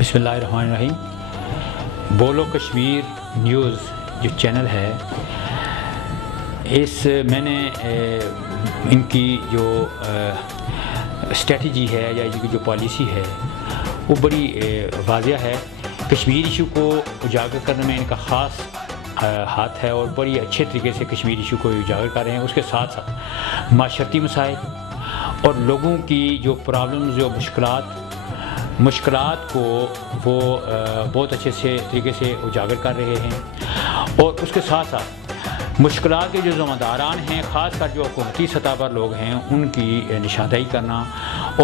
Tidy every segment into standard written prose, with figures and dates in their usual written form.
بسم اللہ الرحمن الرحیم۔ بولو کشمیر نیوز جو چینل ہے، میں نے ان کی جو اسٹریٹجی ہے یا ان کی جو پالیسی ہے وہ بڑی واضح ہے۔ کشمیر ایشو کو اجاگر کرنے میں ان کا خاص ہاتھ ہے اور بڑی اچھے طریقے سے کشمیر ایشو کو اجاگر کر رہے ہیں۔ اس کے ساتھ ساتھ معاشرتی مسائل اور لوگوں کی جو پرابلمز، جو مشکلات کو وہ بہت اچھے سے طریقے سے اجاگر کر رہے ہیں، اور اس کے ساتھ ساتھ مشکلات کے جو ذمہ داران ہیں، خاص کر جو حکومتی سطح پر لوگ ہیں، ان کی نشاندہی کرنا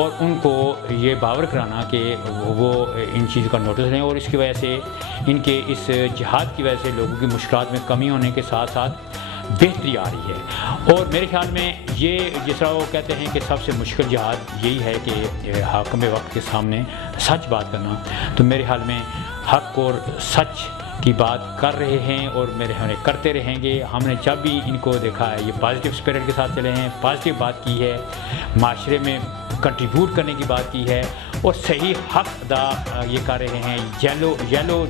اور ان کو یہ باور کرانا کہ وہ ان چیزوں کا نوٹس لیں، اور اس کی وجہ سے ان کے اس جہاد کی وجہ سے لوگوں کی مشکلات میں کمی ہونے کے ساتھ ساتھ بہتری آ رہی ہے۔ اور میرے خیال میں یہ جس طرح وہ کہتے ہیں کہ سب سے مشکل جہاد یہی ہے کہ حاکم وقت کے سامنے سچ بات کرنا، تو میرے خیال میں حق اور سچ کی بات کر رہے ہیں اور میرے خیال میں کرتے رہیں گے۔ ہم نے جب بھی ان کو دیکھا ہے، یہ پازیٹیو اسپرٹ کے ساتھ چلے ہیں، پازیٹیو بات کی ہے، معاشرے میں کنٹریبیوٹ کرنے کی بات کی ہے اور صحیح حق ادا یہ کر رہے ہیں۔ یلو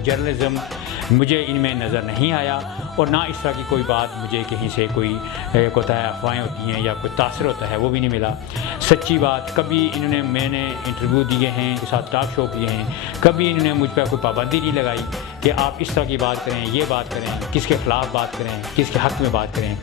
جرنلزم مجھے ان میں نظر نہیں آیا، اور نہ اس طرح کی کوئی بات مجھے کہیں سے کوئی ہوتا ہے، افواہیں ہوتی ہیں یا کوئی تاثر ہوتا ہے، وہ بھی نہیں ملا۔ سچی بات، کبھی میں نے انٹرویو دیے ہیں، ان کے ساتھ ٹاک شو کیے ہیں، کبھی انہوں نے مجھ پہ کوئی پابندی نہیں لگائی کہ آپ اس طرح کی بات کریں، یہ بات کریں، کس کے خلاف بات کریں، کس کے حق میں بات کریں۔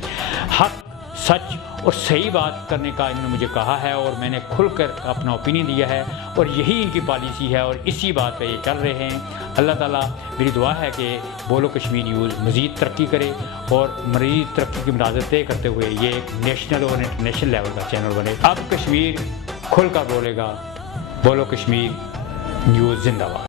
حق، سچ اور صحیح بات کرنے کا انہوں نے مجھے کہا ہے، اور میں نے کھل کر اپنا اوپینین دیا ہے، اور یہی ان کی پالیسی ہے، اور اسی بات پہ یہ چل رہے ہیں۔ اللہ تعالیٰ، میری دعا ہے کہ بولو کشمیر نیوز مزید ترقی کرے اور مزید ترقی کی مناظر طے کرتے ہوئے یہ ایک نیشنل اور انٹرنیشنل لیول کا چینل بنے۔ اب کشمیر کھل کر بولے گا۔ بولو کشمیر نیوز زندہ باد۔